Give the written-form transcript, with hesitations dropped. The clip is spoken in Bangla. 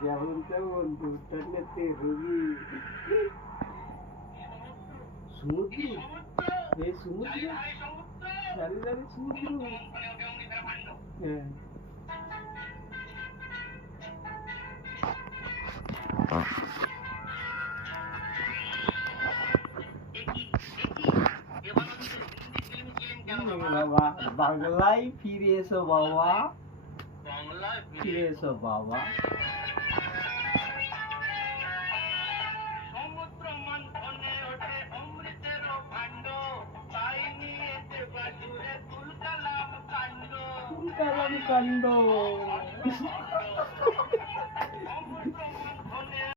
যেমন তেমন দুটানেতে রুগী সমুদ্র এই সমুদ্র দাঁড়িয়ে দাঁড়িয়ে সমুদ্র হ্যাঁ বাবা বাংলায় ফিরে এসো বাবা ফিরে এসো বাবা কালাম কাণ্ড